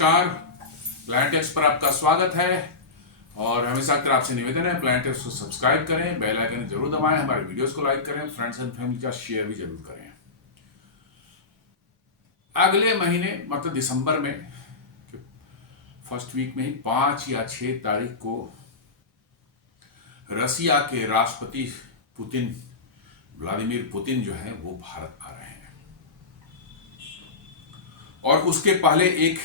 नमस्कार। प्लान पर आपका स्वागत है और हमेशा की तरह आपसे निवेदन है प्लान को सब्सक्राइब करें, बेल आइकन जरूर दबाएं, हमारे वीडियोस को लाइक करें, फ्रेंड्स एंड फैमिली का शेयर भी जरूर करें। अगले महीने मतलब दिसंबर में फर्स्ट वीक में ही 5 या 6 तारीख को रसिया के राष्ट्रपति व्लादिमीर पुतिन जो है वो भारत आ रहे हैं और उसके पहले एक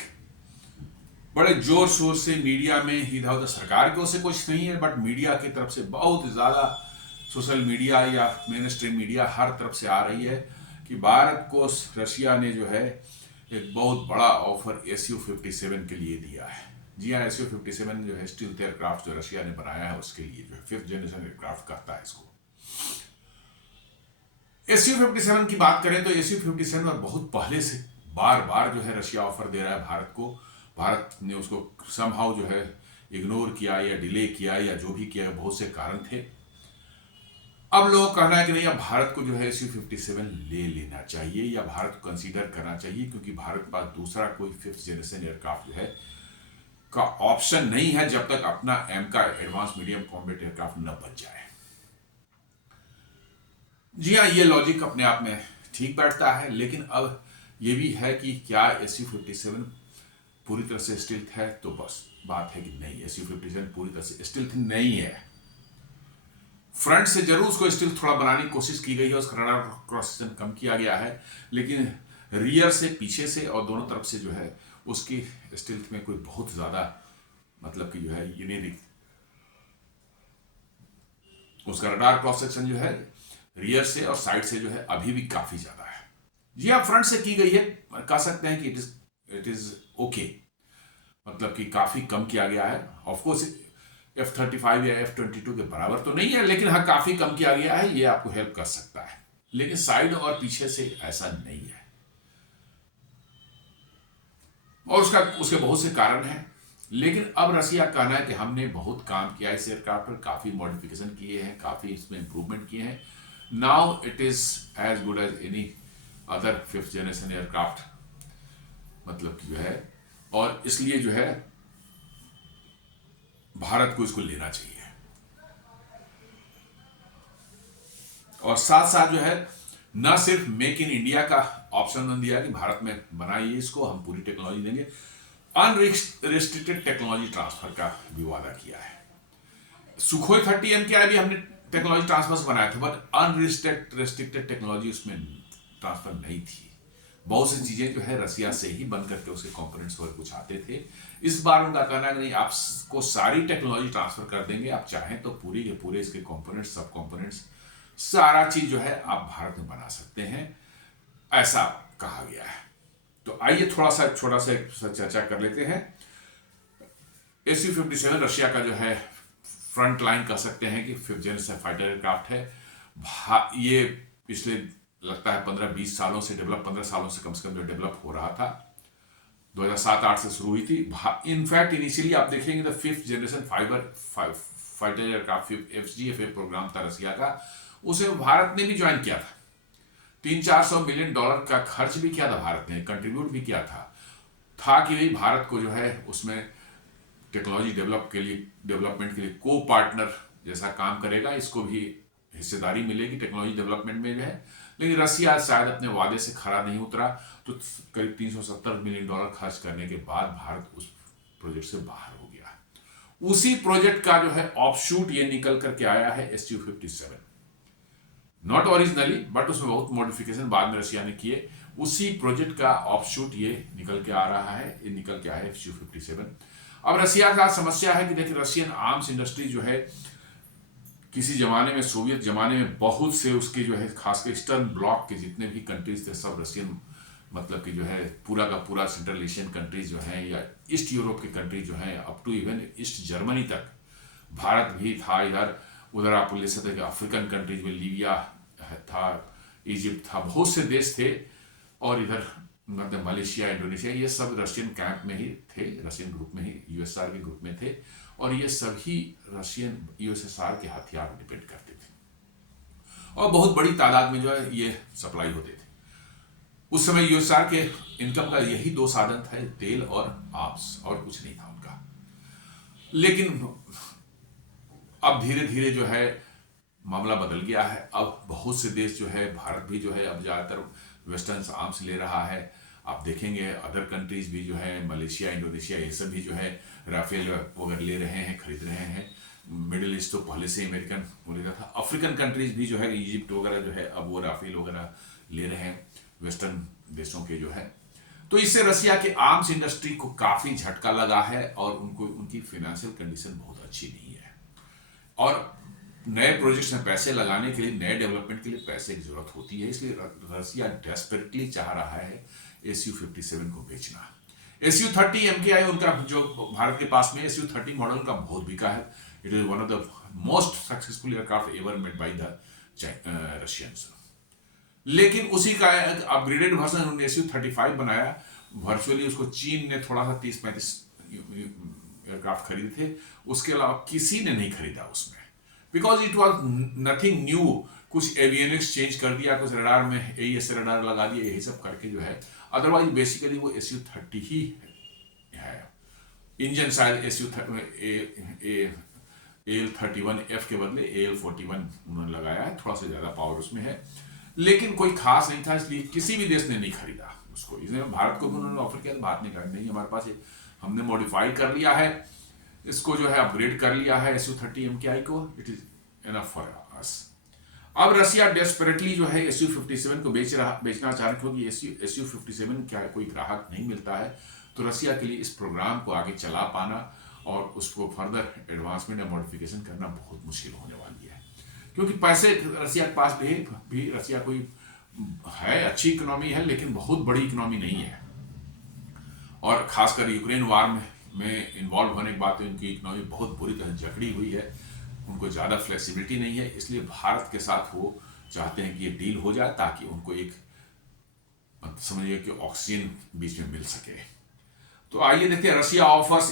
बड़े जोर शोर से मीडिया में इधर उधर, सरकार की ओर से कुछ नहीं है बट मीडिया की तरफ से बहुत ज्यादा, सोशल मीडिया या मेन स्ट्रीम मीडिया हर तरफ से आ रही है कि भारत को रशिया ने जो है एक बहुत बड़ा ऑफर Su-57 के लिए दिया है। जी हाँ, Su-57 जो है स्टील्थ एयरक्राफ्ट जो रशिया ने बनाया है उसके लिए जो है 5th जनरेशन एयरक्राफ्ट कहता है इसको। Su-57 की बात करें तो Su-57 और बहुत पहले से बार बार जो है रशिया ऑफर दे रहा है भारत को। भारत ने उसको समहाउ जो है इग्नोर किया या डिले किया या जो भी किया, बहुत से कारण थे। अब लोग कहना है कि नहीं, अब भारत को जो है Su-57 ले लेना चाहिए या भारत को कंसीडर करना चाहिए क्योंकि भारत के पास दूसरा कोई 5th जनरेशन एयरक्राफ्ट जो है का ऑप्शन नहीं है जब तक अपना का एडवांस मीडियम कॉम्बैट एयरक्राफ्ट न बन जाए। जी हाँ, ये लॉजिक अपने आप में ठीक बैठता है, लेकिन अब ये भी है कि क्या Su-57 पूरी तरह से स्टील्थ है, तो बस बात है कि नहीं, Su-57 पूरी तरह से स्टील्थ नहीं है। फ्रंट से जरूर उसको स्टील्थ थोड़ा बनाने की कोशिश की गई है, उसका रडार क्रॉस सेक्शन कम किया गया है, लेकिन रियर से, पीछे से और दोनों तरफ से जो है उसकी स्टील्थ में कोई बहुत ज्यादा मतलब कि जो है ये नहीं दिखती। उसका रडार क्रॉस सेक्शन जो है रियर से और साइड से जो है अभी भी काफी ज्यादा है। जी हाँ, फ्रंट से की गई है, कह सकते हैं कि इट इज ओके, मतलब कि काफी कम किया गया है। ऑफकोर्स F-35 या F-22 के बराबर तो नहीं है, लेकिन हाँ काफी कम किया गया है, ये आपको हेल्प कर सकता है, लेकिन साइड और पीछे से ऐसा नहीं है। और उसके बहुत से कारण हैं, लेकिन अब रसिया कहना है कि हमने बहुत काम किया इस एयरक्राफ्ट पर, काफी मॉडिफिकेशन किए हैं, काफी इसमें इंप्रूवमेंट किए हैं। Now it is as good as any other 5th generation aircraft, मतलब कि जो है, और इसलिए जो है भारत को इसको लेना चाहिए। और साथ साथ जो है न सिर्फ मेक इन इंडिया का ऑप्शन दिया कि भारत में बनाइए इसको, हम पूरी टेक्नोलॉजी देंगे, अनरिस्ट्रिक्टेड टेक्नोलॉजी ट्रांसफर का भी वादा किया है। सुखोई 30M क्या भी हमने टेक्नोलॉजी ट्रांसफर बनाया था, बट अनरिस्ट्रिक्टेड टेक्नोलॉजी उसमें ट्रांसफर नहीं थी। बहुत सी चीजें जो है रसिया से ही बन करके उसके कंपोनेंट्स वगैरह कुछ आते थे। इस बार उनका कहना है नहीं, आपको सारी टेक्नोलॉजी ट्रांसफर कर देंगे, आप चाहें तो पूरी के पूरे इसके कंपोनेंट्स, सब कंपोनेंट्स, सारा चीज जो है आप भारत में बना सकते हैं, ऐसा कहा गया है। तो आइए थोड़ा सा छोटा सा चर्चा कर लेते हैं। Su-57 रशिया का जो है फ्रंट लाइन कह सकते हैं कि 5th जनरेशन फाइटर एयरक्राफ्ट है। ये पिछले लगता है 15-20 सालों से डेवलप, 15 सालों से कम जो डेवलप हो रहा था। 2007-8 से शुरू हुई थी। इनफैक्ट इनिशियली आप देखेंगे तो 5th generation fighter aircraft FGFA program था रसिया का, उसे भारत ने भी ज्वाइन किया था। $300-400 मिलियन का खर्च भी किया था भारत ने, कंट्रीब्यूट भी किया था कि भाई भारत को जो है उसमें टेक्नोलॉजी डेवलपमेंट के लिए को पार्टनर जैसा काम करेगा, इसको भी हिस्सेदारी मिलेगी टेक्नोलॉजी डेवलपमेंट में जो है। लेकिन रसिया शायद अपने वादे से खरा नहीं उतरा, तो करीब $370 मिलियन खर्च करने के बाद भारत उस प्रोजेक्ट से बाहर हो गया। उसी प्रोजेक्ट का जो है ऑफशूट ये निकल करके आया है Su-57, नॉट ओरिजिनली बट उसमें बहुत मॉडिफिकेशन बाद में रशिया ने किए। उसी प्रोजेक्ट का ऑफशूट ये निकल के आ रहा है, ये निकल के आया है Su-57। अब रसिया का समस्या है कि देखिए रशियन आर्म्स इंडस्ट्री जो है किसी जमाने में, सोवियत जमाने में, बहुत से उसके जो है खासकर ईस्टर्न ब्लॉक के जितने भी कंट्रीज थे सब रशियन, मतलब कि जो है पूरा का पूरा सेंट्रल एशियन कंट्रीज जो हैं या ईस्ट यूरोप के कंट्रीज जो हैं up to even East Germany तक, भारत भी था इधर उधर, आप ले सकते हैं अफ्रीकन कंट्रीज में लीबिया था, इजिप्ट था, बहुत से देश थे, और इधर मतलब मलेशिया, इंडोनेशिया, ये सब रशियन कैंप में ही थे, रशियन ग्रुप में ही, USSR के ग्रुप में थे, और ये सभी रशियन USSR के हथियार डिपेंड करते थे और बहुत बड़ी तादाद में जो है ये सप्लाई होते थे। उस समय यूएसआर के इनकम का यही दो साधन थे, तेल और आर्म्स, और कुछ नहीं था उनका। लेकिन अब धीरे धीरे जो है मामला बदल गया है। अब बहुत से देश जो है, भारत भी जो है अब ज़्यादातर वेस्टर्न आर्म्स ले रहा है। आप देखेंगे अदर कंट्रीज भी जो है, मलेशिया, इंडोनेशिया, ये सब भी जो है राफेल वगैरह ले रहे हैं, खरीद रहे हैं। मिडिल ईस्ट तो पहले से अमेरिकन बोलेगा था। अफ्रीकन कंट्रीज भी जो है, इजिप्ट वगैरह जो है, अब वो राफेल वगैरह ले रहे हैं वेस्टर्न देशों के जो है। तो इससे रसिया के आर्म्स इंडस्ट्री को काफ़ी झटका लगा है और उनको उनकी फाइनेंशियल कंडीशन बहुत अच्छी नहीं है। और नए प्रोजेक्ट्स में पैसे लगाने के लिए, नए डेवलपमेंट के लिए पैसे की जरूरत होती है। इसलिए रसिया डेस्परेटली चाह रहा है SU-57 को बेचना। SU-30 MKI उनका जो भारत के पास में SU-30 मॉडल का बहुत बिका है। It is one of the most successful aircraft ever made by the Russians. लेकिन उसी का अपग्रेडेड वर्जन उन्होंने SU-35 बनाया। वर्चुअली उसको चीन ने थोड़ा सा 30-35 एयरक्राफ्ट खरीदे थे, उसके अलावा किसी ने नहीं खरीदा उसमें, because it was nothing new. कुछ एवियनिक्स चेंज कर दिया, कुछ रडार में AES रडार लगा दिया, यही सब करके जो है। अदरवाइज बेसिकली वो SU-30 ही है। इंजन शायद AL-31F के बदले AL-41 उन्होंने लगाया है, थोड़ा सा ज़्यादा पावर उसमें है, लेकिन कोई खास नहीं था, इसलिए किसी भी देश ने नहीं खरीदा उसको। इसलिए भारत को भी उन्होंने ऑफर किया, भारत ने कहा नहीं, हमारे पास हमने मॉडिफाई कर लिया है, इसको जो है अपग्रेड कर लिया है SU-30 MKI को, it is enough for us. अब रसिया डेस्परेटली जो है SU-57 को बेचना चाह रहे, क्योंकि SU-57 क्या कोई ग्राहक नहीं मिलता है। तो रसिया के लिए इस प्रोग्राम को आगे चला पाना और उसको फर्दर एडवांसमेंट या मॉडिफिकेशन करना बहुत मुश्किल होने वाली है, क्योंकि पैसे रसिया के पास भी रसिया कोई है, अच्छी इकोनॉमी है, लेकिन बहुत बड़ी इकोनॉमी नहीं है। और खासकर यूक्रेन वार में इन्वॉल्व होने के बाद उनकी इकोनॉमी बहुत बुरी तरह जकड़ी हुई है, उनको ज़्यादा फ्लेक्सिबिलिटी नहीं है। इसलिए भारत के साथ वो चाहते हैं कि ये डील हो जाए, ताकि उनको एक समझिए कि ऑक्सीजन बीच में मिल सके। तो आइए देखते हैं, Russia offers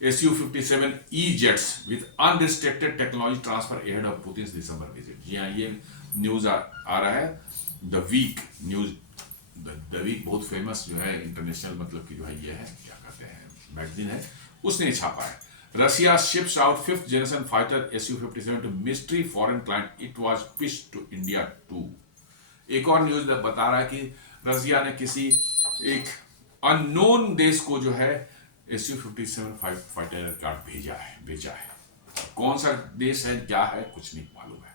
SU-57 jets with unrestricted technology transfer ahead of Putin December visit. जी हाँ, ये न्यूज आ रहा है, the week news. The week बहुत फेमस जो है इंटरनेशनल, मतलब कि जो है ये है, क्या कहते हैं, मैगजीन है, उसने छापा है। Russia ships out 5th generation fighter SU-57 to mystery foreign client, it was pitched to India too. एक और न्यूज बता रहा है कि रसिया ने किसी एक अननोन देश को जो है SU-57 फाइटर एयरक्राफ्ट भेजा है। कौन सा देश है, क्या है, कुछ नहीं मालूम है।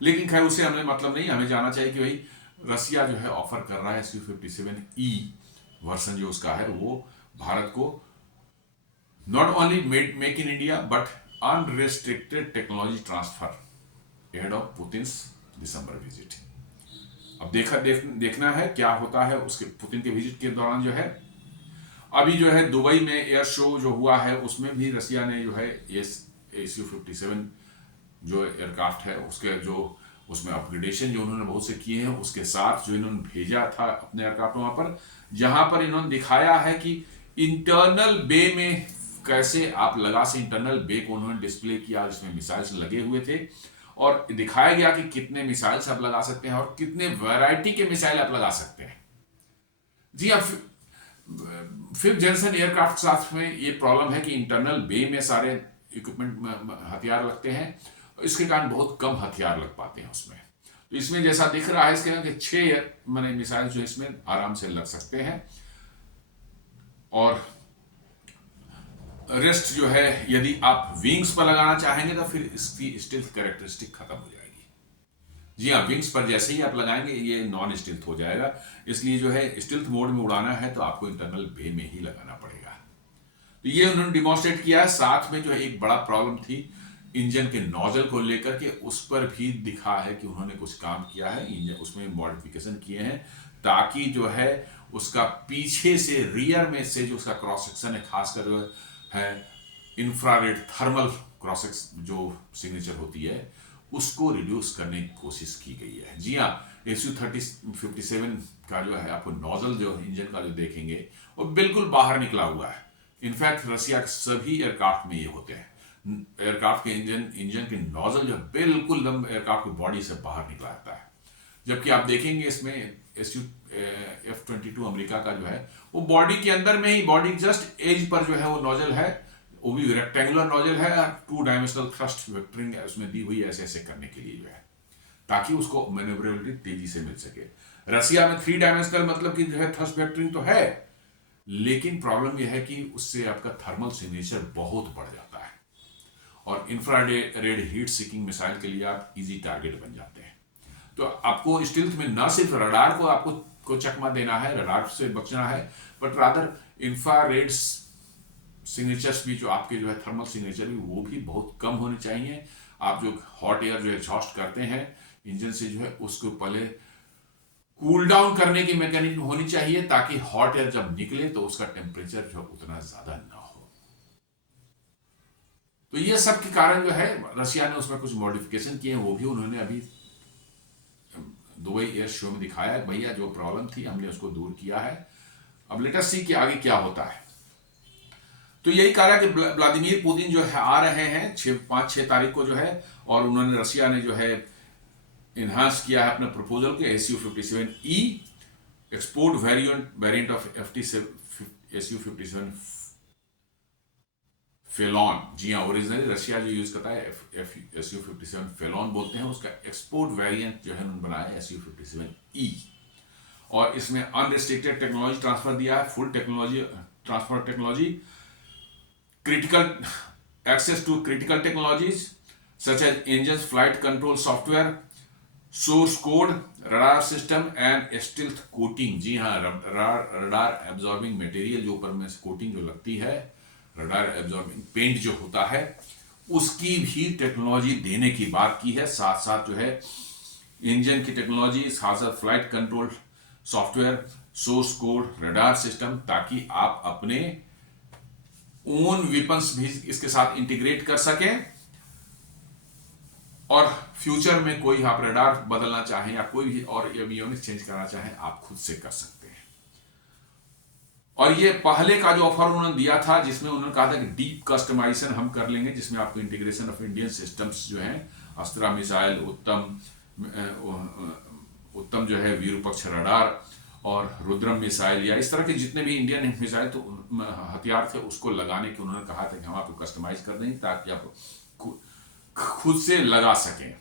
लेकिन खैर उससे हमें मतलब नहीं, हमें जाना चाहिए कि भाई रसिया जो है ऑफर कर रहा है SU-57 वर्सन जो उसका है, वो भारत को not only make in India but unrestricted technology transfer ahead of Putin's December visit. अब देखना है क्या होता है उसके पुतिन के विजिट के दौरान। जो है अभी जो है दुबई में एयर शो जो हुआ है, उसमें भी रसिया ने जो है SU-57 जो एयरक्राफ्ट है उसके जो उसमें अपग्रेडेशन जो उन्होंने बहुत से किए हैं, उसके साथ जो इन्होंने भेजा था अपने एयरक्राफ्ट वहां पर, जहां पर इन्होंने दिखाया है कि इंटरनल बे में कैसे आप लगा से, इंटरनल बे को उन्होंने डिस्प्ले किया जिसमें मिसाइल्स लगे हुए थे, और दिखाया गया कि कितने मिसाइल्स आप लगा सकते हैं और कितने वैरायटी के मिसाइल आप लगा सकते हैं। जी हाँ, 5th जनरेशन एयरक्राफ्ट साथ में ये प्रॉब्लम है कि इंटरनल बे में सारे इक्विपमेंट हथियार लगते हैं, इसके कारण बहुत कम हथियार लग पाते हैं उसमें। तो इसमें जैसा दिख रहा है इसके 6 मैंने मिसाइल जो इसमें आराम से लग सकते हैं, और रेस्ट जो है यदि आप विंग्स पर लगाना चाहेंगे तो फिर इसकी स्टिल्थ कैरेक्टरिस्टिक खत्म हो जाएगी। जी हाँ, विंग्स पर जैसे ही आप लगाएंगे ये नॉन स्टिल्थ हो जाएगा, इसलिए जो है स्टिल्थ मोड में उड़ाना है तो आपको इंटरनल बे में ही लगाना पड़ेगा। तो ये उन्होंने डिमॉन्स्ट्रेट किया है। साथ में जो है एक बड़ा प्रॉब्लम थी इंजन के नोजल को लेकर के, उस पर भी दिखा है कि उन्होंने कुछ काम किया है, इंजन उसमें मॉडिफिकेशन किए हैं, ताकि जो है उसका पीछे से रियर में से जो उसका क्रॉस सेक्शन है, खासकर जो है इंफ्रारेड थर्मल क्रॉस सेक्शन जो सिग्नेचर होती है, उसको रिड्यूस करने की कोशिश की गई है। जी हाँ, SU-57 का जो है आपको नोजल जो इंजन का जो देखेंगे वो बिल्कुल बाहर निकला हुआ है। इनफैक्ट रसिया के सभी एयरक्राफ्ट में ये होते हैं, एयरक्राफ्ट के इंजन के नोजल जो बिल्कुल एयरक्राफ्ट की बॉडी से बाहर निकला आता है। जबकि आप देखेंगे इसमें F-22 अमेरिका का जो है वो बॉडी के अंदर में ही, बॉडी जस्ट एज पर जो है वो नोजल है, वो भी रेक्टेंगुलर नोजल है, 2 डायमेंशनल थ्रस्ट वेक्टरिंग उसमें दी हुई है ऐसे ऐसे करने के लिए जो है, ताकि उसको मैन्युवरेबिलिटी तेजी से मिल सके। रसिया में 3 डायमेंशनल मतलब कि जो है थ्रस्ट वेक्टरिंग तो है, लेकिन प्रॉब्लम यह है कि उससे आपका थर्मल सिग्नेचर बहुत बढ़ जाता है और इंफ्रारेड हीट सीकिंग मिसाइल के लिए आप इजी टारगेट बन जाते हैं। तो आपको स्टील्थ में न सिर्फ रडार को आपको चकमा देना है, रडार से बचना है, बट रादर इंफ्रारेड सिग्नेचर्स भी जो आपके जो है थर्मल सिग्नेचर भी वो भी बहुत कम होने चाहिए। आप जो हॉट एयर जो एग्जॉस्ट करते हैं इंजन से जो है उसको पहले कूल डाउन करने की मैकेनिज्म होनी चाहिए, ताकि हॉट एयर जब निकले तो उसका टेम्परेचर जो उतना ज्यादा ना हो। तो ये सब के कारण जो है रसिया ने उसमें कुछ मॉडिफिकेशन किए, वो भी उन्होंने अभी दुबई एयर शो में दिखाया है, भैया जो प्रॉब्लम थी हमने उसको दूर किया है। अब लेट अस सी कि आगे क्या होता है। तो यही कहा कि व्लादिमीर पुतिन जो है आ रहे हैं 5-6 तारीख को जो है, और उन्होंने रसिया ने जो है इन्हांस किया है अपने प्रपोजल के Su-57E export variant of Su-57 फेलॉन। जी हाँ, ओरिजिनली रशिया जो यूज करता है Su-57 फेलॉन बोलते हैं, उसका एक्सपोर्ट वेरिएंट जो है उन्होंने बनाया Su-57E, और इसमें अनरिस्ट्रिक्टेड टेक्नोलॉजी ट्रांसफर दिया है, full technology transfer technology, critical access to critical technologies such as engines, flight control software, source code, radar system and stealth coating। जी हाँ, रडार एब्जॉर्बिंग मटेरियल जो ऊपर में कोटिंग जो लगती है, रडार एब्जॉर्बिंग पेंट जो होता है, उसकी भी टेक्नोलॉजी देने की बात की है। साथ साथ जो है इंजन की टेक्नोलॉजी, साथ साथ flight control software, source code, radar system, ताकि आप अपने ओन वेपन्स भी इसके साथ इंटीग्रेट कर सकें, और फ्यूचर में कोई आप रडार बदलना चाहें या कोई भी और एवियोनिक्स चेंज करना चाहें आप खुद से कर सकते हैं। और ये पहले का जो ऑफर उन्होंने दिया था, जिसमें उन्होंने कहा था कि डीप कस्टमाइजेशन हम कर लेंगे, जिसमें आपको इंटीग्रेशन ऑफ इंडियन सिस्टम्स जो हैं, अस्त्रा मिसाइल, उत्तम जो है विरूपक्ष रडार और रुद्रम मिसाइल, या इस तरह के जितने भी इंडियन मिसाइल तो हथियार थे उसको लगाने की उन्होंने कहा था कि हम आपको कस्टमाइज कर देंगे ताकि आप खुद से लगा सकें।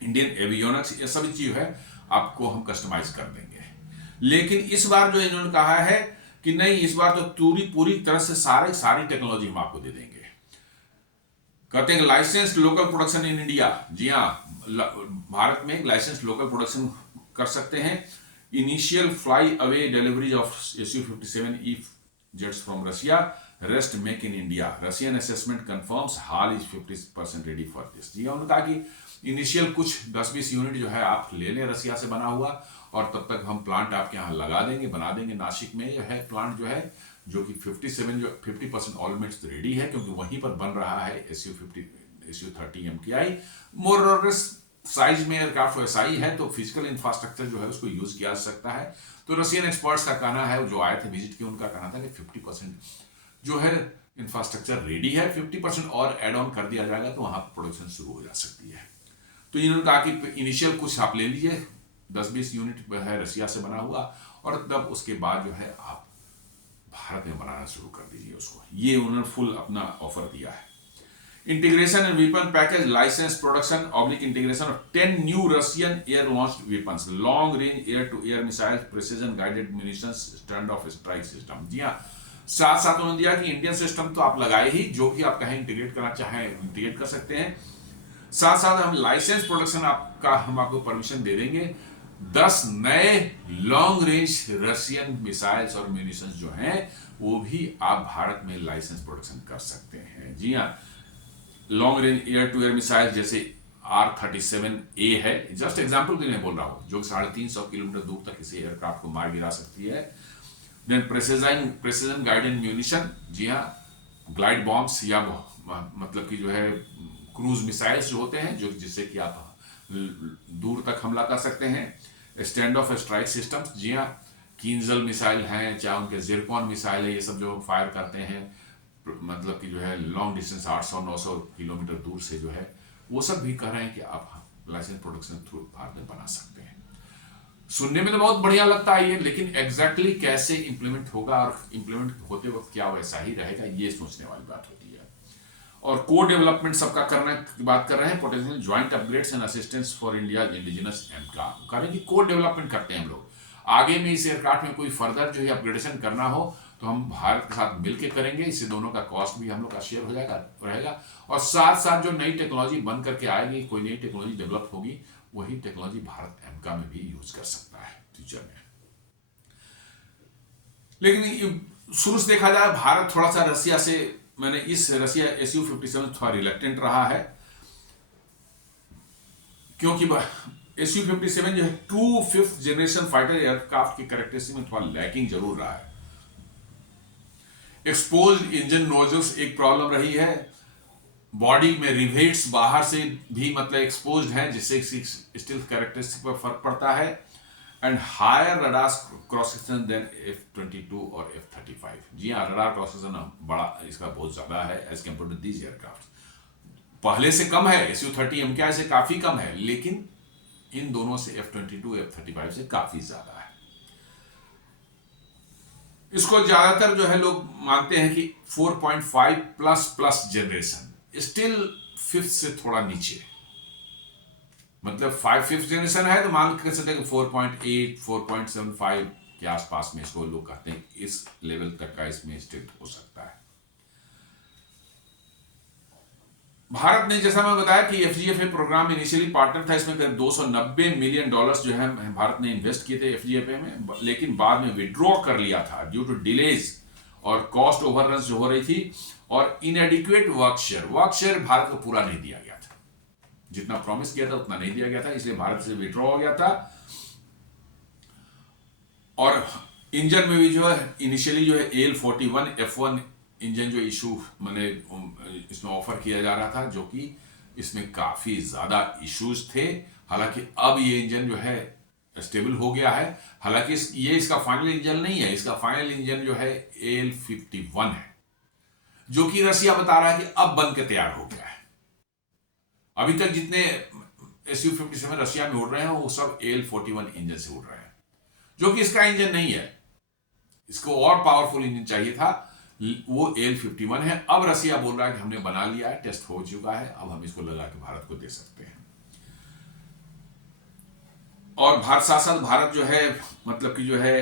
इंडियन एवियोनिक्स ये सभी चीज है आपको हम कस्टमाइज कर देंगे। लेकिन इस बार जो इन्होंने कहा है कि नहीं, इस बार तो पूरी तरह से सारी टेक्नोलॉजी हम आपको दे देंगे। कहते हैं licence local production in India. जी हाँ, भारत में लाइसेंस लोकल प्रोडक्शन कर सकते हैं। Initial fly away deliveries of Su-57E jets from Russia, rest make in India. Russian assessment confirms HAL is 50% ready for this। जी उन्होंने कहा कि इनिशियल कुछ 10-20 यूनिट जो है आप ले लें रसिया से बना हुआ, और तब तक हम प्लांट आपके यहाँ लगा देंगे, बना देंगे। नासिक में जो है प्लांट जो है जो कि 50% ऑलमोस्ट रेडी है, क्योंकि वहीं पर बन रहा है Su-30 MKI। मोर और लेस साइज में एयरक्राफ्ट वैसा ही है, तो फिजिकल इंफ्रास्ट्रक्चर जो है उसको यूज किया जा सकता है। तो रशियन एक्सपर्ट्स का कहना है, जो आए थे विजिट किए, उनका कहना था कि 50% जो है इंफ्रास्ट्रक्चर रेडी है, 50% और एड ऑन कर दिया जाएगा तो वहां पर प्रोडक्शन शुरू हो जा सकती है। तो इन्होंने कहा कि इनिशियल कुछ आप ले लीजिए, 10-20 यूनिट है रसिया से बना हुआ, और तब उसके बाद जो है आप भारत में बनाना शुरू कर दीजिए उसको। ये उन्होंने फुल अपना ऑफर दिया है। Integration and weapon package license production / integration of 10 new Russian air-launched weapons, long-range air-to-air missiles, precision-guided munitions, stand-off strike system। जी हाँ, साथ साथ उन्होंने दिया कि इंडियन सिस्टम तो आप लगाए ही, जो भी आप कहें इंटीग्रेट करना चाहें इंटीग्रेट कर सकते हैं। साथ साथ हम लाइसेंस प्रोडक्शन हम आपको परमिशन दे देंगे। 10 नए लॉन्ग रेंज रशियन मिसाइल्स और म्यूनिशंस जो हैं वो भी आप भारत में लाइसेंस प्रोडक्शन कर सकते हैं। जी हाँ, long range air to air missile जैसे R-37A है, जस्ट एग्जांपल के लिए बोल रहा हूं, जो 350 किलोमीटर दूर तक किसी एयरक्राफ्ट को मार गिरा सकती है। देन प्रेसिजन गाइडेड म्यूनिशन, जी हाँ, ग्लाइड बॉम्ब्स या मतलब कि जो है क्रूज मिसाइल्स जो होते हैं, जो जिससे कि आप दूर तक हमला कर सकते हैं। स्टैंड ऑफ स्ट्राइक सिस्टम्स, जी हाँ, किंजल मिसाइल हैं, चाहे उनके जिरकॉन मिसाइल है, ये सब जो फायर करते हैं, मतलब कि जो है लॉन्ग डिस्टेंस 800-900 किलोमीटर दूर से जो है, वो सब भी कह रहे हैं कि आप लाइसेंस प्रोडक्शन थ्रू भारत में बना सकते हैं। सुनने में तो बहुत बढ़िया लगता है ये, लेकिन एग्जैक्टली कैसे इंप्लीमेंट होगा और इंप्लीमेंट होते वक्त क्या वैसा ही रहेगा, ये सोचने वाली बात होती है। और को डेवलपमेंट सबका करने की बात कर रहे हैं, potential joint upgrades and assistance for India indigenous AMCA, कारण कि को डेवलपमेंट करते हैं हम लोग। आगे में इस एयरक्राफ्ट में कोई फर्दर जो है अपग्रेडेशन करना हो तो हम भारत के साथ मिलकर करेंगे, इससे दोनों का कॉस्ट भी हम लोग का शेयर हो जाएगा रहेगा। और साथ साथ जो नई टेक्नोलॉजी बन करके आएगी, कोई नई टेक्नोलॉजी डेवलप होगी, वही टेक्नोलॉजी भारत एमका में भी यूज कर सकता है फ्यूचर में। लेकिन शुरू से देखा जाए भारत थोड़ा सा रसिया से, मैंने इस रसिया SU-57 थोड़ा रिलेक्टेंट रहा है, क्योंकि SU-57 जो है true 5th generation fighter aircraft की कैरेक्टरिस्टिक में थोड़ा लैकिंग जरूर रहा है। एक्सपोज्ड इंजन नोजल्स एक प्रॉब्लम रही है, बॉडी में रिवेट्स बाहर से भी मतलब एक्सपोज्ड हैं, जिससे स्टील्थ कैरेक्टरिस्टिक पर फर्क पड़ता है, and higher radar cross section then F-22 और F-35। जी हाँ, रडार क्रॉस सेक्शन बड़ा इसका बहुत ज्यादा है as compare to these aircraft. पहले से कम है, SU-30 MKI से काफी कम है, लेकिन इन दोनों से F-22 F-35 से काफी ज्यादा है। इसको ज्यादातर जो है लोग मानते हैं कि 4.5 प्लस जनरेशन, स्टिल 5th से थोड़ा नीचे, मतलब 5th जनरेशन है तो मान कर सकते हैं कि 4.8 4.75 के आसपास में इसको लोग कहते हैं, इस लेवल तक का इसमें स्टिल हो सकता है। भारत ने, जैसा मैं बताया कि FGFA प्रोग्राम इनिशियली पार्टनर था, इसमें करीब $290 मिलियन जो है भारत ने इन्वेस्ट किए थे FGFA में, लेकिन बाद में विड्रॉ कर लिया था ड्यू टू डिलेज और कॉस्ट ओवररन जो हो रही थी, और इनएडिक्वेट वर्क शेयर भारत को पूरा नहीं दिया गया था, जितना प्रॉमिस किया था उतना नहीं दिया गया था, इसलिए भारत से विड्रॉ हो गया था। और इंजन में भी जो है इनिशियली जो है AL-41 F1 इंजन जो इशू मैंने इसमें ऑफर किया जा रहा था, जो कि इसमें काफी ज्यादा इश्यूज थे। हालांकि अब ये इंजन जो है स्टेबल हो गया है, हालांकि ये इसका फाइनल इंजन नहीं है, इसका फाइनल इंजन जो है AL-51 है, जो कि रसिया बता रहा है कि अब बन के तैयार हो गया है। अभी तक जितने SU-57 रसिया में उड़ रहे हैं वो सब AL-41 इंजन से उड़ रहे हैं, जो कि इसका इंजन नहीं है, इसको और पावरफुल इंजन चाहिए था, वो AL-51 है। अब रसिया बोल रहा है कि हमने बना लिया है, टेस्ट हो चुका है, अब हम इसको लगा के भारत को दे सकते हैं। और भारत साथ साथ भारत जो है मतलब कि जो है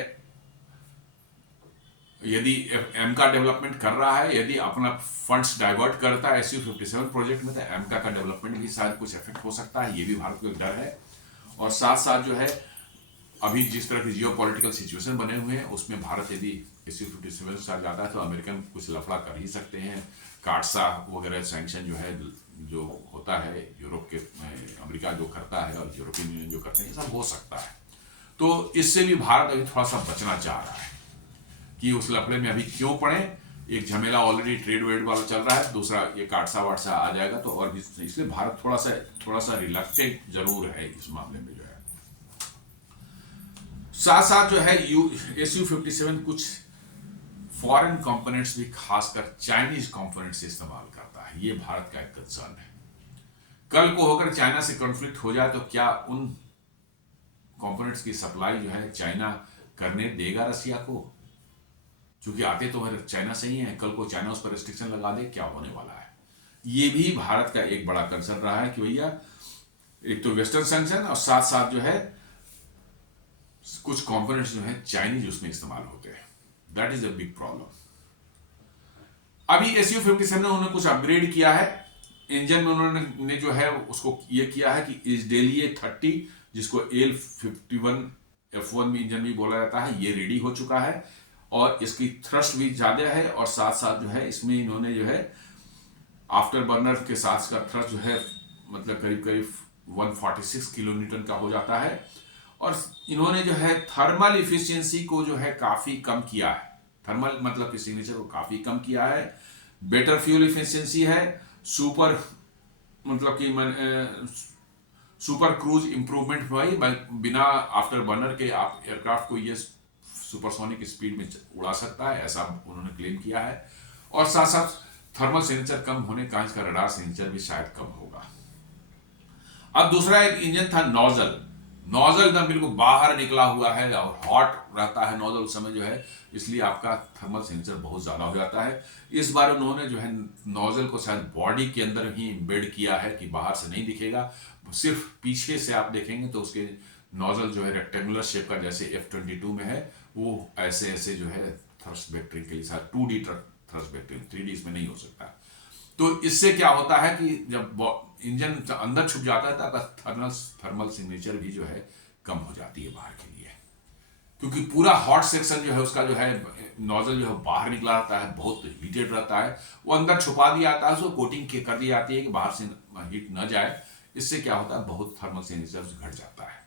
यदि एमका डेवलपमेंट कर रहा है, यदि अपना फंड्स डाइवर्ट करता है SU-57 प्रोजेक्ट में, तो एमका का डेवलपमेंट भी शायद कुछ इफेक्ट हो सकता है, ये भी भारत को एक डर है। और साथ साथ जो है अभी जिस तरह के जियोपॉलिटिकल सिचुएशन बने हुए हैं, उसमें भारत यदि SU-57 साथ जाता है तो अमेरिकन कुछ लफड़ा कर ही सकते हैं। काटसा वगैरह सैंक्शन जो है जो होता है यूरोप के, अमेरिका जो करता है और यूरोपियन यूनियन जो करते हैं, ये सब हो सकता है। तो इससे भी भारत अभी थोड़ा सा बचना चाह रहा है कि उस लफड़े में अभी क्यों पड़े। एक झमेला ऑलरेडी ट्रेड वेड वाला चल रहा है, दूसरा ये काटसा वाटसा आ जाएगा तो और भी, इसलिए भारत थोड़ा सा रिलक्टेंट जरूर है इस मामले में जो है। साथ साथ जो है SU-57 कुछ फॉरेन कंपोनेंट्स भी, खासकर चाइनीज कंपोनेंट्स से इस्तेमाल करता है, ये भारत का एक कंसर्न है। कल को होकर चाइना से कॉन्फ्लिक्ट हो जाए तो क्या उन कंपोनेंट्स की सप्लाई जो है चाइना करने देगा रसिया को, क्योंकि आते तो चाइना से ही है, कल को चाइना उस पर रिस्ट्रिक्शन लगा दे, क्या होने वाला है। ये भी भारत का एक बड़ा कंसर्न रहा है कि भैया एक तो वेस्टर्न सैंक्शन और साथ साथ जो है कुछ कंपोनेंट्स जो है चाइनीज उसमें इस्तेमाल होते हैं, that is a big problem. अभी SU-57 ने उन्होंने कुछ अपग्रेड किया है इंजन में, उन्होंने जो है उसको ये किया है कि इसडेलिए 30 जिसको AL-51 F1 में इंजन भी बोला जाता है, ये रेडी हो चुका है और इसकी थ्रस्ट भी ज्यादा है, और साथ साथ जो है इसमें इन्होंने जो है आफ्टर बर्नर के साथ इसका थ्रस्ट जो है मतलब करीब करीब 146 किलोन्यूटन का हो जाता है, और इन्होंने जो है थर्मल इफिशिएंसी को जो है काफी कम किया है, थर्मल मतलब कि सिग्नेचर को काफी कम किया है, बेटर फ्यूल इफिशिएंसी है, सुपर मतलब कि सुपर क्रूज इंप्रूवमेंट भाई, बिना आफ्टर बर्नर के आप एयरक्राफ्ट को ये सुपरसोनिक स्पीड में उड़ा सकता है, ऐसा उन्होंने क्लेम किया है। और साथ साथ थर्मल सिग्नेचर कम होने का इसका रडार सिग्नेचर भी शायद कम होगा। अब दूसरा एक इंजन था नोजल, नोजल एकदम बिल्कुल बाहर निकला हुआ है और हॉट रहता है नोजल उस समय जो है, इसलिए आपका थर्मल सिग्नेचर बहुत ज़्यादा हो जाता है। इस बार उन्होंने जो है नोजल को शायद बॉडी के अंदर ही एम्बेड किया है कि बाहर से नहीं दिखेगा, सिर्फ पीछे से आप देखेंगे तो उसके नोजल जो है रेक्टेंगुलर शेप का, जैसे F-22 में है, वो ऐसे ऐसे जो है थ्रस्ट वेक्टरिंग के लिए शायद 2D थ्रस्ट वेक्टरिंग, 3D इसमें नहीं हो सकता। तो इससे क्या होता है कि जब इंजन अंदर छुप जाता है तो आपका थर्मल सिग्नेचर भी जो है कम हो जाती है बाहर के लिए, क्योंकि पूरा हॉट सेक्शन जो है उसका जो है नोजल जो है बाहर निकला रहता है, बहुत हीटेड रहता है, वो अंदर छुपा दिया जाता है, उसको कोटिंग कर दी जाती है कि बाहर से हीट न जाए। इससे क्या होता है, बहुत थर्मल सिग्नेचर घट जाता है।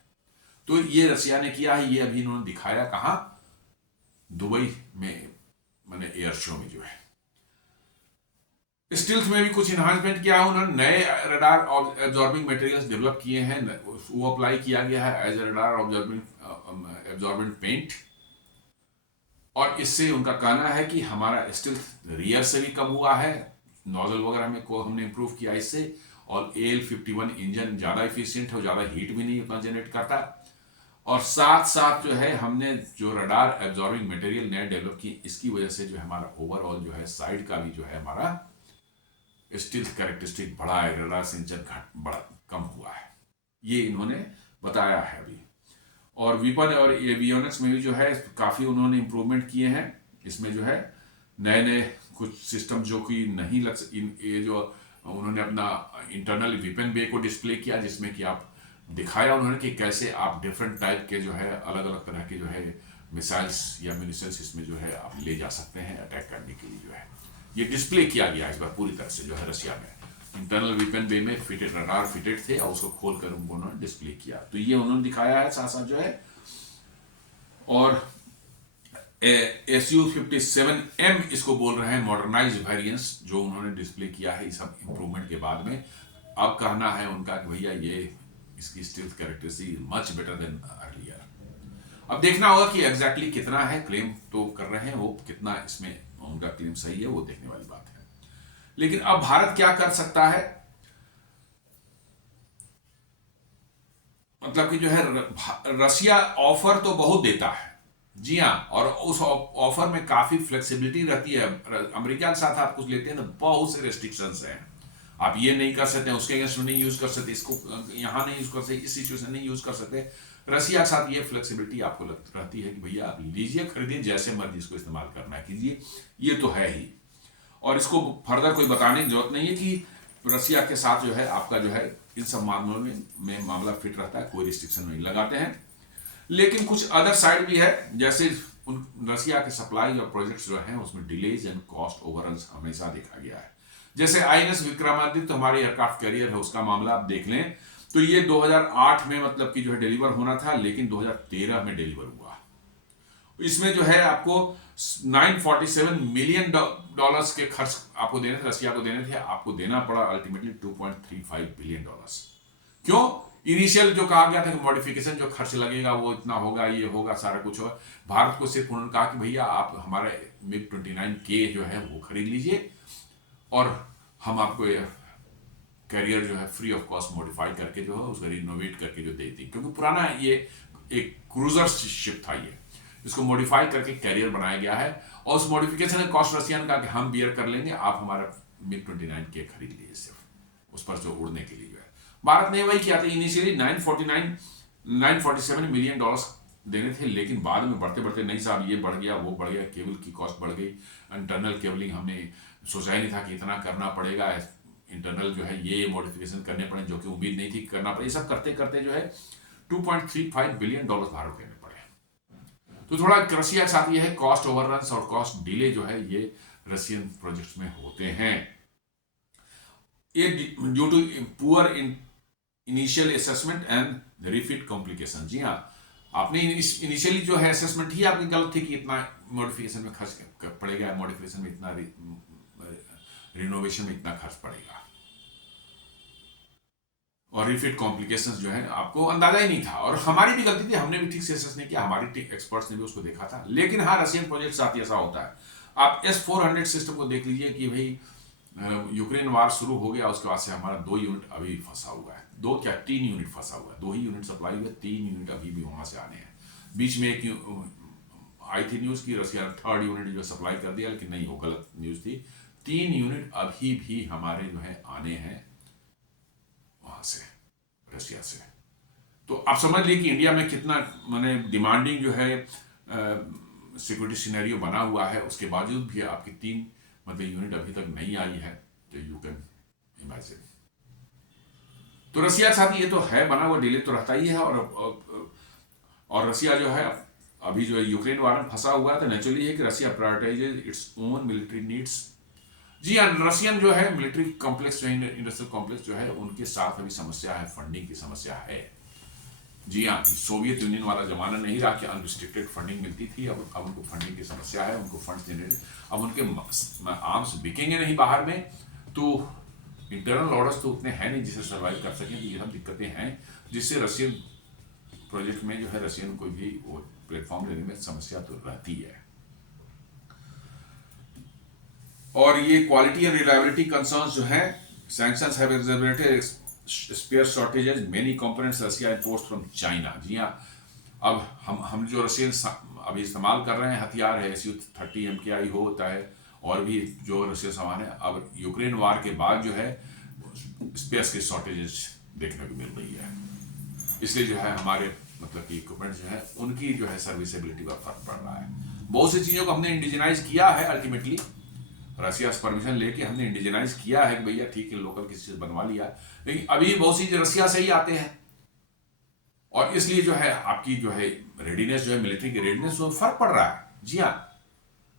तो ये रसिया ने किया है, ये अभी इन्होंने दिखाया कहाँ, दुबई में, मैंने एयर शो में जो है। स्टील्थ में भी कुछ इन्हांसमेंट किया है उन्होंने, नए रडार एब्जॉर्बिंग मटेरियल्स डेवलप किए हैं, वो अप्लाई किया गया है एज रडार एब्जॉर्बिंग पेंट। और इससे उनका कहना है कि हमारा स्टील्थ रियर से भी कम हुआ है, नोजल वगैरह में को हमने इंप्रूव किया इससे, और AL-51 इंजन ज़्यादा इफिशियंट है, ज़्यादा हीट भी नहीं उतना जनरेट करता। और साथ साथ जो है हमने जो रडार एब्जॉर्बिंग मटेरियल नए डेवलप की, इसकी वजह से जो है हमारा ओवरऑल जो है साइड का भी जो है हमारा स्टील्थ कैरेक्टरिस्टिक बढ़ा है, रडार सिग्नेचर बड़ा कम हुआ है, ये इन्होंने बताया है अभी। और वीपन और एवियोनिक्स में भी जो है काफ़ी उन्होंने इम्प्रूवमेंट किए हैं। इसमें जो है नए नए कुछ सिस्टम जो कि नहीं ये जो उन्होंने अपना इंटरनल वेपन बे को डिस्प्ले किया, जिसमें कि आप दिखाया उन्होंने कि कैसे आप डिफरेंट टाइप के जो है अलग अलग तरह के जो है मिसाइल्स या म्यूनिशंस इसमें जो है आप ले जा सकते हैं अटैक करने के लिए, जो है ये डिस्प्ले किया गया इस बार पूरी तरह से जो है रसिया में। इंटरनल वेपन बे में फिटेड रडार फिटेड थे और उसको खोल कर उन्होंने डिस्प्ले किया, तो ये उन्होंने दिखाया है साथ साथ जो है। और Su-57M इसको बोल रहे हैं मॉडर्नाइज वेरिएंस, जो उन्होंने डिस्प्ले किया है इस सब इंप्रूवमेंट के बाद में। अब कहना है उनका कि भैया ये इसकी stealth characteristic much better than earlier. अब देखना होगा कि एग्जैक्टली कितना है, क्लेम तो कर रहे हैं वो, कितना इसमें उनका क्लेम सही है वो देखने वाली बात है। लेकिन अब भारत क्या कर सकता है, मतलब कि जो है रसिया ऑफर तो बहुत देता है, जी हाँ, और उस ऑफर में काफी फ्लेक्सिबिलिटी रहती है। अमेरिका के साथ आप कुछ लेते हैं तो बहुत से रेस्ट्रिक्शंस हैं, आप ये नहीं कर सकते, उसके अगेंस्ट नहीं यूज कर सकते, इसको यहां नहीं यूज कर सकते, इस सिचुएशन नहीं यूज कर सकते। रसिया के साथ ये फ्लेक्सिबिलिटी आपको रहती है कि भैया आप लीजिए, खरीदिए, जैसे मर्जी इसको इस्तेमाल करना है कीजिए, ये तो है ही। और इसको फर्दर कोई बताने की जरूरत नहीं है कि रसिया के साथ जो है आपका जो है इन सब मामलों में मामला फिट रहता है, कोई रिस्ट्रिक्शन नहीं लगाते हैं। लेकिन कुछ अदर साइड भी है, जैसे रसिया के सप्लाई और प्रोजेक्ट्स जो हैं उसमें डिलेज एंड कॉस्ट ओवररन्स हमेशा देखा गया है। जैसे INS विक्रमादित्य हमारे एयरक्राफ्ट कैरियर है, उसका मामला आप देख लें तो ये 2008 में मतलब कि जो है डिलीवर होना था, लेकिन 2013 में डिलीवर हुआ। इसमें जो है आपको 947 मिलियन डॉलर्स के खर्च आपको देने थे, रसिया को देने थे, आपको देना पड़ा अल्टीमेटली 2.35 बिलियन डॉलर्स। क्यों? इनिशियल जो कहा गया था कि मॉडिफिकेशन जो खर्च लगेगा वो इतना होगा, ये होगा, सारा कुछ होगा। भारत को सिर्फ उन्होंने कहा कि भैया आप हमारे MiG-29K जो है वो खरीद लीजिए और हम आपको कैरियर जो है फ्री ऑफ कॉस्ट मॉडिफाई करके जो है उसको रिनोवेट करके जो देती, क्योंकि पुराना ये एक क्रूजर शिप था, ये इसको मॉडिफाई करके कैरियर बनाया गया है। और उस मॉडिफिकेशन का कॉस्ट रसिया ने कहा कि हम बियर कर लेंगे, आप हमारा MiG-29K खरीद लीजिए सिर्फ उस पर जो उड़ने के लिए जो है। भारत ने वही किया था, इनिशियली 947 मिलियन डॉलर्स देने थे, लेकिन बाद में बढ़ते बढ़ते नहीं साहब ये बढ़ गया, वो बढ़ गया, केबल की कॉस्ट बढ़ गई, इंटरनल केबलिंग हमने सोचा ही नहीं था कि इतना करना पड़ेगा, इंटरनल जो है ये मॉडिफिकेशन करने पड़े जो कि उम्मीद नहीं थी करना पड़े। ये सब करते करते जो है 2.35 बिलियन डॉलर भारत देने पड़े। तो थोड़ा रसिया के साथ ये है कॉस्ट ओवररन्स और कॉस्ट डिले जो है ये रशियन प्रोजेक्ट्स में होते हैं, ये due to poor initial assessment and refit complication. जी हाँ, आपने इनिशियली जो है असेसमेंट ही आपकी गलत थी कि इतना मॉडिफिकेशन में खर्च पड़ेगा, मॉडिफिकेशन में इतना, रिनोवेशन में इतना खर्च पड़ेगा, और रिफिट कॉम्प्लिकेशंस जो है आपको अंदाजा ही नहीं था। और हमारी भी गलती थी, हमने भी ठीक से असेस नहीं किया, हमारे एक्सपर्ट्स ने भी उसको देखा था। लेकिन हाँ, रशियन प्रोजेक्ट साथ ऐसा होता है। आप S-400 सिस्टम को देख लीजिए कि भाई यूक्रेन वार शुरू हो गया उसके बाद से हमारा 2 यूनिट अभी फंसा हुआ है, 2 क्या 3 यूनिट फंसा हुआ है, 2 ही यूनिट सप्लाई हुए, 3 यूनिट अभी भी वहां से आने हैं। बीच में एक आई थी न्यूज की रसिया ने 3rd यूनिट जो सप्लाई कर दिया, लेकिन नहीं, वो गलत न्यूज थी। 3 यूनिट अभी भी हमारे जो है आने हैं वहां से, रसिया से। तो आप समझ लीजिए कि इंडिया में कितना माने डिमांडिंग जो है सिक्योरिटी सिनेरियो बना हुआ है, उसके बावजूद भी आपकी 3 मतलब यूनिट अभी तक नहीं आई है, तो यू कैन इमेजिन। तो रसिया के साथ ये तो है बना हुआ, डिले तो रहता ही है। और रसिया जो है अभी जो है यूक्रेन वार में फंसा हुआ है, तो नेचुरली है कि रसिया प्रायोरिटाइजेज इट्स ओन मिलिट्री नीड्स। जी हाँ, रशियन जो है मिलिट्री कॉम्प्लेक्स जो है, इंडस्ट्रियल कॉम्प्लेक्स जो है, उनके साथ अभी समस्या है, फंडिंग की समस्या है। जी हाँ, सोवियत यूनियन वाला जमाना नहीं रहा कि अनरिस्ट्रिक्टेड फंडिंग मिलती थी। अब उनको फंडिंग की समस्या है, उनको फंड्स जनरेट, अब उनके आर्म्स बिकेंगे नहीं बाहर में, तो इंटरनल ऑर्डर्स तो उतने हैं नहीं जिसे सर्वाइव कर सकें। तो ये सब दिक्कतें हैं जिससे रशियन प्रोजेक्ट में जो है रशियन को भी वो प्लेटफॉर्म लेने में समस्या तो रहती है। और ये क्वालिटी एंड रिलायबिलिटी कंसर्न्स जो हैं, sanctions have exacerbated spare shortages, many components Russia imports from China. जी हाँ, अब हम जो रशियन अभी इस्तेमाल कर रहे हैं हथियार है, Su-30 MKI होता है, और भी जो रशियन सामान है, अब यूक्रेन वार के बाद जो है स्पेस की शॉर्टेजेस देखने को मिल रही है। इसलिए जो है हमारे मतलब कि इक्विपमेंट जो है उनकी जो है सर्विसेबिलिटी पर फर्क पड़ रहा है। बहुत सी चीज़ों को हमने इंडिजिनाइज किया है, अल्टीमेटली रशिया से परमिशन लेके हमने इंडिजिनाइज किया है कि भैया ठीक है लोकल किसी चीज़ बनवा लिया, लेकिन अभी बहुत सी रशिया से ही आते हैं, और इसलिए जो है आपकी जो है रेडीनेस जो है मिलिट्री की रेडीनेस वो फर्क पड़ रहा है। जी हाँ,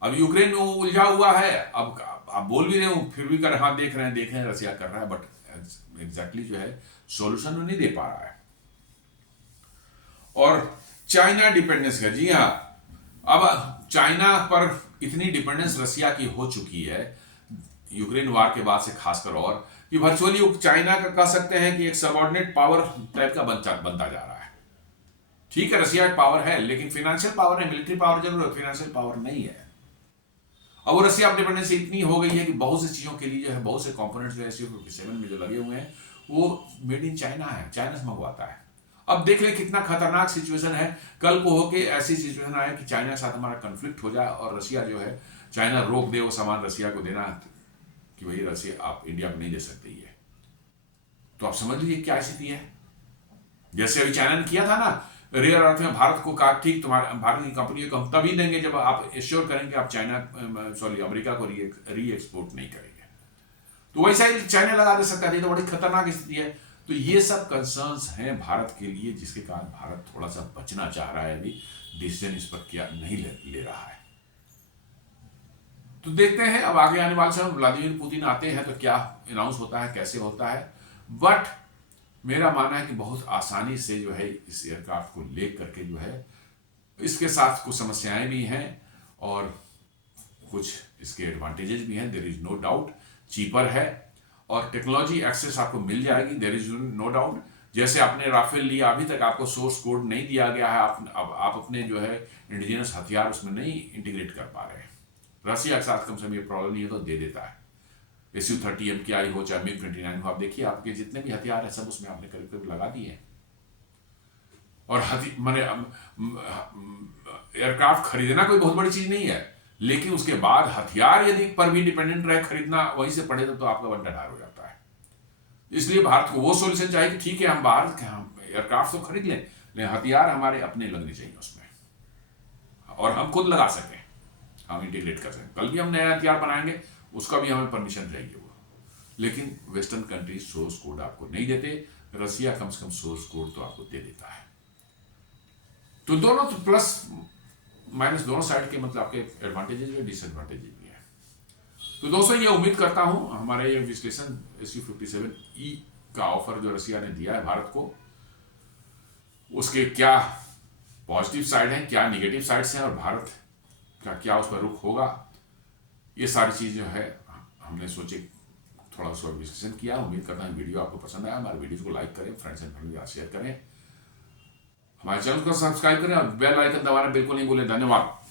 अब यूक्रेन में उलझा हुआ है, अब आप बोल भी रहे हो फिर भी कर हाँ देख रहे हैं रशिया कर रहा है, बट एग्जैक्टली जो है सोल्यूशन वो नहीं दे पा रहा है। और चाइना डिपेंडेंस का, जी हाँ, अब चाइना पर इतनी डिपेंडेंस रशिया की हो चुकी है यूक्रेन वार के बाद से खासकर, और कि वर्चुअली चाइना का कह सकते हैं कि एक सबऑर्डिनेट पावर टाइप का बनता जा रहा है। ठीक है, रशिया पावर है, लेकिन फाइनेंशियल पावर है, मिलिट्री पावर जरूर है, फाइनेंशियल पावर नहीं है। अब वो रशिया डिपेंडेंसी इतनी हो गई है कि बहुत सी चीजों के लिए जो है बहुत से कंपोनेंट्स जो है Su-57 में जो लगे हुए हैं वो मेड इन चाइना है, चाइना से मंगवाता है। अब देख ले कितना खतरनाक सिचुएशन है, कल को होके ऐसी सिचुएशन आए कि चाइना के साथ हमारा कन्फ्लिक्ट हो जाए और रशिया जो है चाइना रोक दे वो सामान रशिया को देना, कि भाई रशिया आप इंडिया को नहीं दे सकते ये, तो आप समझ लीजिए क्या स्थिति है। जैसे अभी चाइना ने किया था ना रेयर अर्थ में, भारत को कहा ठीक तुम्हारे भारत की कंपनियों को हम तभी देंगे जब आप एश्योर करेंगे आप अमेरिका को री एक्सपोर्ट नहीं करेंगे, तो वैसा ही चाइना लगा दे सकता है। तो बड़ी खतरनाक स्थिति है। तो ये सब कंसर्न्स हैं भारत के लिए, जिसके कारण भारत थोड़ा सा बचना चाह रहा है, अभी डिसीजन इस पर क्या नहीं ले रहा है। तो देखते हैं अब आगे आने वाले समय व्लादिमीर पुतिन आते हैं तो क्या अनाउंस होता है, कैसे होता है। बट मेरा मानना है कि बहुत आसानी से जो है इस एयरक्राफ्ट को ले करके जो है इसके साथ कुछ समस्याएं भी हैं और कुछ इसके एडवांटेजेस भी हैं, there is no doubt. Cheaper है और टेक्नोलॉजी एक्सेस आपको मिल जाएगी, देयर इज नो डाउट। जैसे आपने राफेल लिया, अभी तक आपको सोर्स कोड नहीं दिया गया है, आप अपने जो है इंडिजिनस हथियार उसमें नहीं इंटीग्रेट कर पा रहे हैं। रशिया के साथ कम से कम ये प्रॉब्लम नहीं है तो दे देता है। Su-30 MKI हो चाहे MiG-29 हो, आप देखिए आपके जितने भी हथियार है सब उसमें आपने करीब करीब लगा दिए हैं। और मैंने एयरक्राफ्ट खरीदना कोई बहुत बड़ी चीज नहीं है, लेकिन उसके बाद हथियार यदि पर भी डिपेंडेंट रहे खरीदना वहीं से पड़े तो आपका बंटा ढार हो जाता है। इसलिए भारत को वो सोल्यूशन चाहिए कि ठीक है हम बाहर हम एयरक्राफ्ट तो खरीद लें, लेकिन हथियार हमारे अपने लगने चाहिए उसमें और हम खुद लगा सकें, हम इंटीग्रेट कर सकें। कल भी हम नया हथियार बनाएंगे उसका भी हमें परमिशन चाहिए वो, लेकिन वेस्टर्न कंट्रीज सोर्स कोड आपको नहीं देते, रशिया कम से कम सोर्स कोड तो आपको दे देता है। तो दोनों तो प्लस माइनस दोनों साइड के मतलब आपके एडवांटेजेस भी डिसएडवांटेजेस भी है। तो दोस्तों ये उम्मीद करता हूं हमारे ये विश्लेषण Su-57E का ऑफर जो रशिया ने दिया है भारत को, उसके क्या पॉजिटिव साइड हैं, क्या निगेटिव साइड्स हैं और भारत का क्या उस पर रुख होगा, ये सारी चीज़ जो है हमने सोचे थोड़ा सा विश्लेषण किया। उम्मीद करता हूँ वीडियो आपको पसंद आया। हमारे वीडियो को लाइक करें, फ्रेंड्स एंड फैमिली के साथ शेयर करें, हमारे चैनल को सब्सक्राइब करें और बेल आइकन दबाना बिल्कुल नहीं भूलें। धन्यवाद।